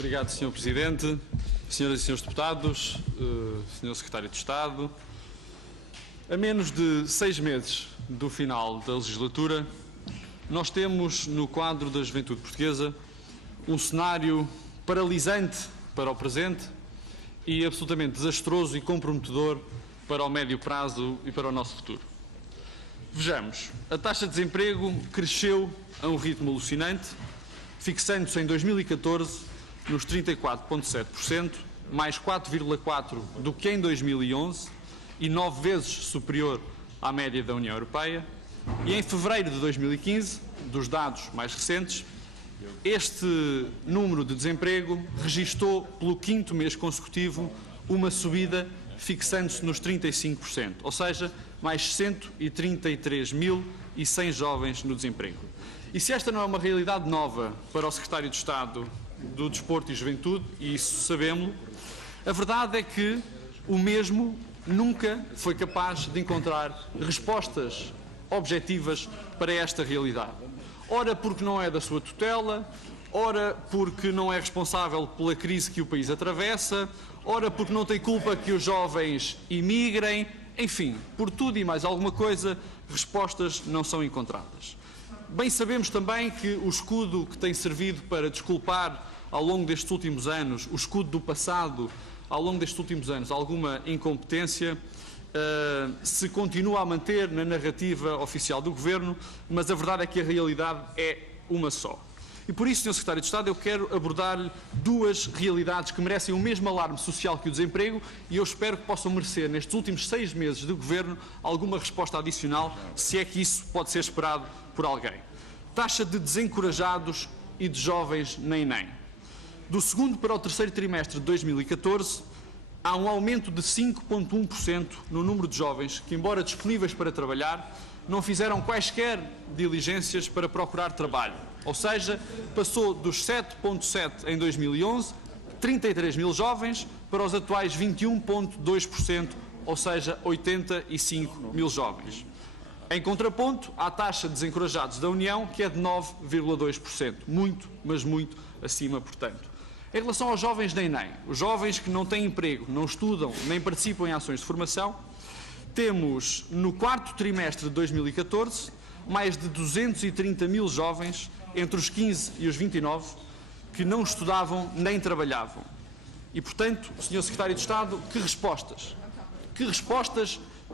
Obrigado, Sr. Presidente, Senhoras e Senhores Deputados, Sr. Secretário de Estado. A menos de 6 meses do final da legislatura, nós temos no quadro da juventude portuguesa um cenário paralisante para o presente e absolutamente desastroso e comprometedor para o médio prazo e para o nosso futuro. Vejamos, a taxa de desemprego cresceu a um ritmo alucinante, fixando-se em 2014 nos 34,7%, mais 4,4% do que em 2011 e 9 vezes superior à média da União Europeia. E em fevereiro de 2015, dos dados mais recentes, este número de desemprego registou pelo 5º mês consecutivo uma subida fixando-se nos 35%, ou seja, mais 133.100 jovens no desemprego. E se esta não é uma realidade nova para o Secretário de Estado do Desporto e Juventude, e isso sabemos, a verdade é que o mesmo nunca foi capaz de encontrar respostas objetivas para esta realidade. Ora porque não é da sua tutela, ora porque não é responsável pela crise que o país atravessa, ora porque não tem culpa que os jovens imigrem, enfim, por tudo e mais alguma coisa, respostas não são encontradas. Bem sabemos também que o escudo que tem servido para desculpar ao longo destes últimos anos, o escudo do passado, ao longo destes últimos anos, alguma incompetência, se continua a manter na narrativa oficial do Governo, mas a verdade é que a realidade é uma só. E por isso, Sr. Secretário de Estado, eu quero abordar-lhe duas realidades que merecem o mesmo alarme social que o desemprego e eu espero que possam merecer, nestes últimos 6 meses de Governo, alguma resposta adicional, se é que isso pode ser esperado por alguém. Taxa de desencorajados e de jovens na ENEM. Do 2º para o 3º trimestre de 2014, há um aumento de 5,1% no número de jovens que, embora disponíveis para trabalhar, não fizeram quaisquer diligências para procurar trabalho. Ou seja, passou dos 7,7% em 2011, 33 mil jovens, para os atuais 21,2%, ou seja, 85 mil jovens. Em contraponto, à taxa de desencorajados da União, que é de 9,2%. Muito, mas muito acima, portanto. Em relação aos jovens da ENEM, os jovens que não têm emprego, não estudam, nem participam em ações de formação, temos no 4º trimestre de 2014 mais de 230 mil jovens entre os 15 e os 29 que não estudavam nem trabalhavam. E, portanto, Sr. Secretário de Estado, que respostas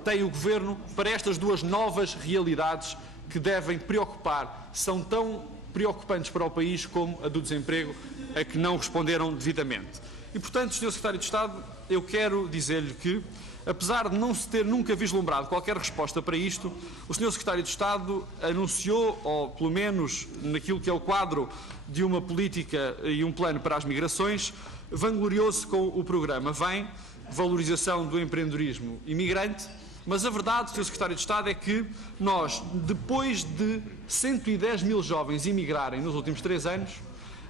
tem o Governo para estas duas novas realidades que devem preocupar, são tão preocupantes para o país como a do desemprego, a que não responderam devidamente? E, portanto, Sr. Secretário de Estado, eu quero dizer-lhe que, apesar de não se ter nunca vislumbrado qualquer resposta para isto, o Sr. Secretário de Estado anunciou, ou pelo menos naquilo que é o quadro de uma política e um plano para as migrações, vangloriou-se com o programa VEM, valorização do empreendedorismo imigrante, mas a verdade, Sr. Secretário de Estado, é que nós, depois de 110 mil jovens imigrarem nos últimos 3 anos,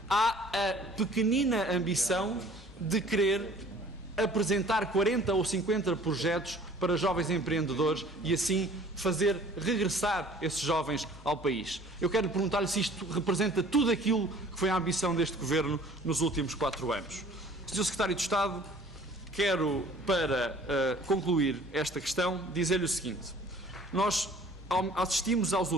há a pequenina ambição de querer apresentar 40 ou 50 projetos para jovens empreendedores e assim fazer regressar esses jovens ao país. Eu quero perguntar-lhe se isto representa tudo aquilo que foi a ambição deste Governo nos últimos 4 anos. Sr. Secretário de Estado, quero, para concluir esta questão, dizer-lhe o seguinte. Nós assistimos nos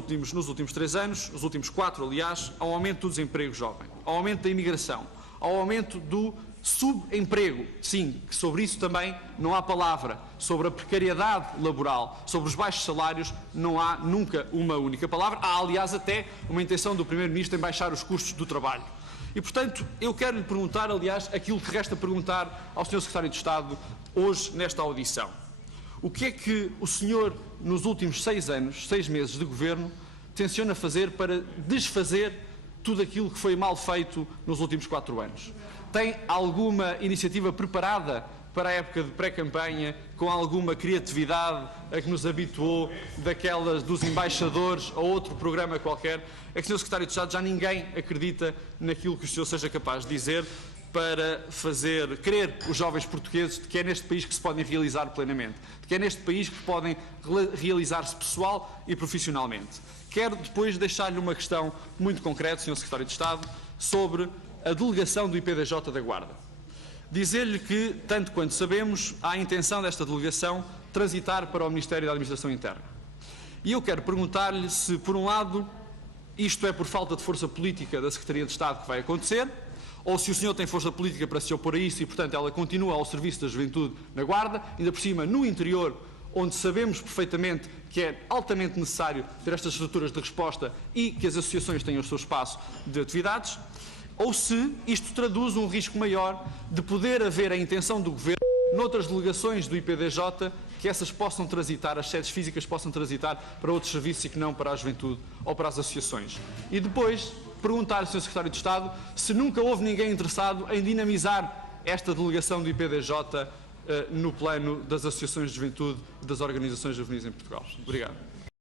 últimos 3 anos, os últimos 4, aliás, ao aumento do desemprego jovem, ao aumento da imigração, ao aumento do subemprego. Sim, que sobre isso também não há palavra. Sobre a precariedade laboral, sobre os baixos salários, não há nunca uma única palavra. Há, aliás, até uma intenção do Primeiro-Ministro em baixar os custos do trabalho. E, portanto, eu quero lhe perguntar, aliás, aquilo que resta perguntar ao Sr. Secretário de Estado hoje nesta audição. O que é que o senhor, nos últimos 6 meses de Governo, tenciona fazer para desfazer tudo aquilo que foi mal feito nos últimos 4 anos? Tem alguma iniciativa preparada para a época de pré-campanha, com alguma criatividade a que nos habituou daquelas dos embaixadores ou outro programa qualquer? É que, Sr. Secretário de Estado, já ninguém acredita naquilo que o senhor seja capaz de dizer para fazer crer os jovens portugueses de que é neste país que se podem realizar plenamente, de que é neste país que podem realizar-se pessoal e profissionalmente. Quero depois deixar-lhe uma questão muito concreta, Sr. Secretário de Estado, sobre a delegação do IPDJ da Guarda. Dizer-lhe que, tanto quanto sabemos, há a intenção desta delegação transitar para o Ministério da Administração Interna. E eu quero perguntar-lhe se, por um lado, isto é por falta de força política da Secretaria de Estado que vai acontecer, ou se o senhor tem força política para se opor a isso e, portanto, ela continua ao serviço da juventude na Guarda, ainda por cima no interior, onde sabemos perfeitamente que é altamente necessário ter estas estruturas de resposta e que as associações tenham o seu espaço de atividades, ou se isto traduz um risco maior de poder haver a intenção do Governo, noutras delegações do IPDJ, que essas possam transitar, as sedes físicas possam transitar para outros serviços e que não para a juventude ou para as associações. E depois, perguntar ao Sr. Secretário de Estado se nunca houve ninguém interessado em dinamizar esta delegação do IPDJ no plano das associações de juventude e das organizações juvenis em Portugal. Obrigado.